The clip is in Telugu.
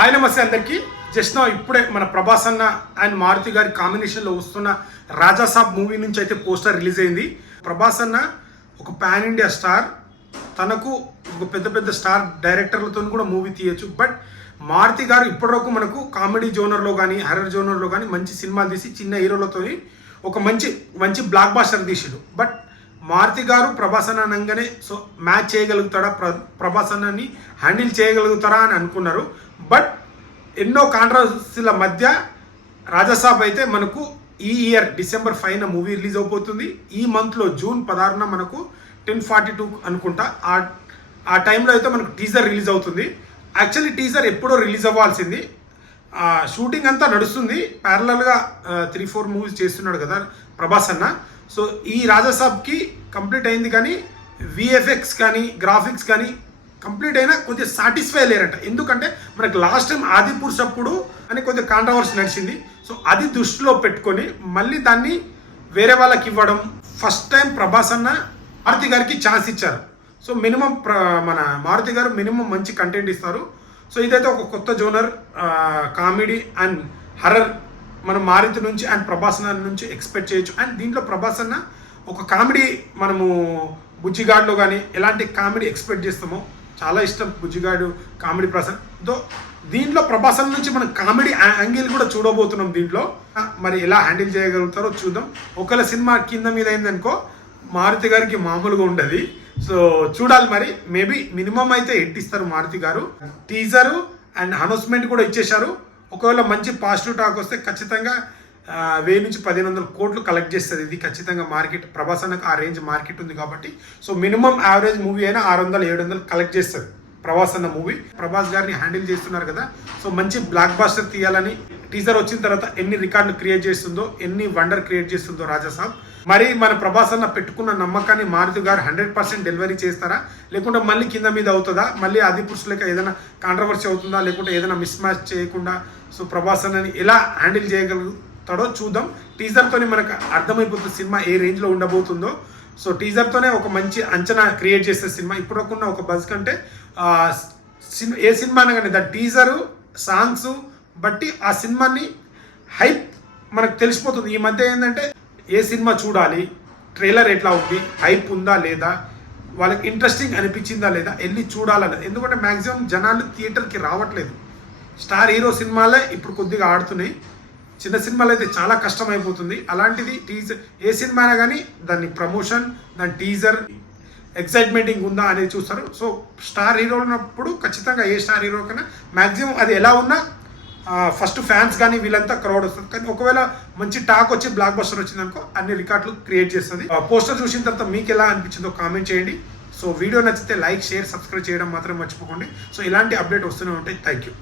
హాయ్ నమస్తే అందరికీ. జస్ట్ నా ఇప్పుడే మన ప్రభాస్ అన్న అండ్ మారుతి గారి కాంబినేషన్లో వస్తున్న రాజాసాబ్ మూవీ నుంచి అయితే పోస్టర్ రిలీజ్ అయింది. ప్రభాస్ అన్న ఒక పాన్ ఇండియా స్టార్, తనకు ఒక పెద్ద పెద్ద స్టార్ డైరెక్టర్లతో కూడా మూవీ తీయచ్చు. బట్ మారుతి గారు ఇప్పటివరకు మనకు కామెడీ జోనర్లో కానీ హర్రర్ జోనర్లో కానీ మంచి సినిమాలు తీసి చిన్న హీరోలతో ఒక మంచి బ్లాక్ బాస్టర్ తీసాడు. బట్ మారుతి గారు ప్రభాస్ అన్న అనగానే సో మ్యాచ్ చేయగలుగుతాడా, ప్రభాస్ అన్నని హ్యాండిల్ చేయగలుగుతారా అని అనుకున్నారు. బట్ ఎన్నో కాంట్రవర్సీల మధ్య రాజాసాబ్ అయితే మనకు ఈ ఇయర్ December 5న మూవీ రిలీజ్ అయిపోతుంది. ఈ మంత్లో June 16న మనకు 10:42 అనుకుంటా ఆ టైంలో అయితే మనకు టీజర్ రిలీజ్ అవుతుంది. యాక్చువల్లీ టీజర్ ఎప్పుడో రిలీజ్ అవ్వాల్సింది. షూటింగ్ అంతా నడుస్తుంది, ప్యారలల్గా 3-4 మూవీస్ చేస్తున్నాడు కదా ప్రభాస్ అన్న. సో ఈ రాజాసాబ్కి కంప్లీట్ అయింది, కానీ విఎఫ్ఎక్స్ కానీ గ్రాఫిక్స్ కానీ కంప్లీట్ అయినా కొద్దిగా సాటిస్ఫై లేరంట. ఎందుకంటే మనకు లాస్ట్ టైం ఆదిపురుష్ అప్పుడు అని కొద్దిగా కాంట్రవర్సీ నడిచింది. సో అది దృష్టిలో పెట్టుకొని మళ్ళీ దాన్ని వేరే వాళ్ళకి ఇవ్వడం. ఫస్ట్ టైం ప్రభాస్ అన్న మారుతి గారికి ఛాన్స్ ఇచ్చారు. సో మినిమం మన మారుతి గారు మినిమం మంచి కంటెంట్ ఇస్తారు. సో ఇదైతే ఒక కొత్త జోనర్ కామెడీ అండ్ హర్రర్ మనం మారుతి నుంచి అండ్ ప్రభాస్ అన్న నుంచి ఎక్స్పెక్ట్ చేయొచ్చు. అండ్ దీంట్లో ప్రభాస్ అన్న ఒక కామెడీ మనము బుజ్జిగాడ్లో కానీ ఎలాంటి కామెడీ ఎక్స్పెక్ట్ చేస్తామో చాలా ఇష్టం బుజ్జిగాడు కామెడీ పర్సన్. దీంట్లో ప్రభాస్ అన్న నుంచి మనం కామెడీ యాంగిల్ కూడా చూడబోతున్నాం. దీంట్లో మరి ఎలా హ్యాండిల్ చేయగలుగుతారో చూద్దాం. ఒకవేళ సినిమా కింద మీద అయిందనుకో మారుతి గారికి మామూలుగా ఉండదు. సో చూడాలి, మరి మేబీ మినిమం అయితే ఇస్తారు మారుతి గారు. టీజరు అండ్ అనౌన్స్మెంట్ కూడా ఇచ్చేశారు. ఒకవేళ మంచి పాజిటివ్ టాక్ వస్తే ఖచ్చితంగా 1000 నుంచి 1500 కోట్లు కలెక్ట్ చేస్తుంది. ఇది ఖచ్చితంగా మార్కెట్, ప్రభాస్ అన్నకు ఆ రేంజ్ మార్కెట్ ఉంది కాబట్టి. సో మినిమం యావరేజ్ మూవీ అయినా 600-700 కలెక్ట్ చేస్తుంది ప్రభాస్ అన్న మూవీ. ప్రభాస్ గారిని హ్యాండిల్ చేస్తున్నారు కదా, సో మంచి బ్లాక్ బాస్టర్ తీయాలని టీజర్ వచ్చిన తర్వాత ఎన్ని రికార్డులు క్రియేట్ చేస్తుందో, ఎన్ని వండర్ క్రియేట్ చేస్తుందో రాజాసాబ్. మరి మన ప్రభాస్ అన్న పెట్టుకున్న నమ్మకాన్ని మారుతి గారు 100% డెలివరీ చేస్తారా, లేకుంటే మళ్ళీ కింద మీద అవుతుందా, మళ్ళీ ఆదిపురుష్ లేక ఏదైనా కాంట్రవర్సీ అవుతుందా, లేకుంటే ఏదైనా మిస్ మ్యాచ్ చేయకుండా సో ప్రభాస్ అన్నని ఎలా హ్యాండిల్ చేయగలుగుతాడో చూద్దాం. టీజర్తోనే మనకు అర్థమైపోతుంది సినిమా ఏ రేంజ్లో ఉండబోతుందో. సో టీజర్తోనే ఒక మంచి అంచనా క్రియేట్ చేసే సినిమా. ఇప్పుడున్న ఒక బజ్ కంటే ఏ సినిమా అనగానే ద టీజరు సాంగ్స్ బట్టి ఆ సినిమాని హైప్ మనకు తెలిసిపోతుంది. ఈ మధ్య ఏంటంటే ఏ సినిమా చూడాలి, ట్రైలర్ ఎట్లా ఉంది, హైప్ ఉందా లేదా, వాళ్ళకి ఇంట్రెస్టింగ్ అనిపించిందా లేదా, వెళ్ళి చూడాలన్నది. ఎందుకంటే మ్యాక్సిమం జనాలు థియేటర్కి రావట్లేదు. స్టార్ హీరో సినిమాలే ఇప్పుడు కొద్దిగా ఆడుతున్నాయి, చిన్న సినిమాలు అయితే చాలా కష్టం అయిపోతుంది. అలాంటిది టీజర్ ఏ సినిమా అయినా కానీ దాన్ని ప్రమోషన్, దాని టీజర్ ఎక్సైట్మెంటింగ్ ఉందా అనేది చూస్తారు. సో స్టార్ హీరో ఉన్నప్పుడు ఖచ్చితంగా ఏ స్టార్ హీరో కన్నా మ్యాక్సిమం అది ఎలా ఉన్నా ఫస్ట్ ఫ్యాన్స్ కానీ వీళ్ళంతా క్రౌడ్ వస్తుంది. కానీ ఒకవేళ మంచి టాక్ వచ్చి బ్లాక్ బస్టర్ వచ్చిందనుకో అన్ని రికార్డులు క్రియేట్ చేస్తుంది. పోస్టర్ చూసిన తర్వాత మీకు ఎలా అనిపించిందో కామెంట్ చేయండి. సో వీడియో నచ్చితే లైక్, షేర్, సబ్స్క్రైబ్ చేయడం మాత్రం మర్చిపోకండి. సో ఇలాంటి అప్డేట్ వస్తూనే ఉంటాయి. Thank you.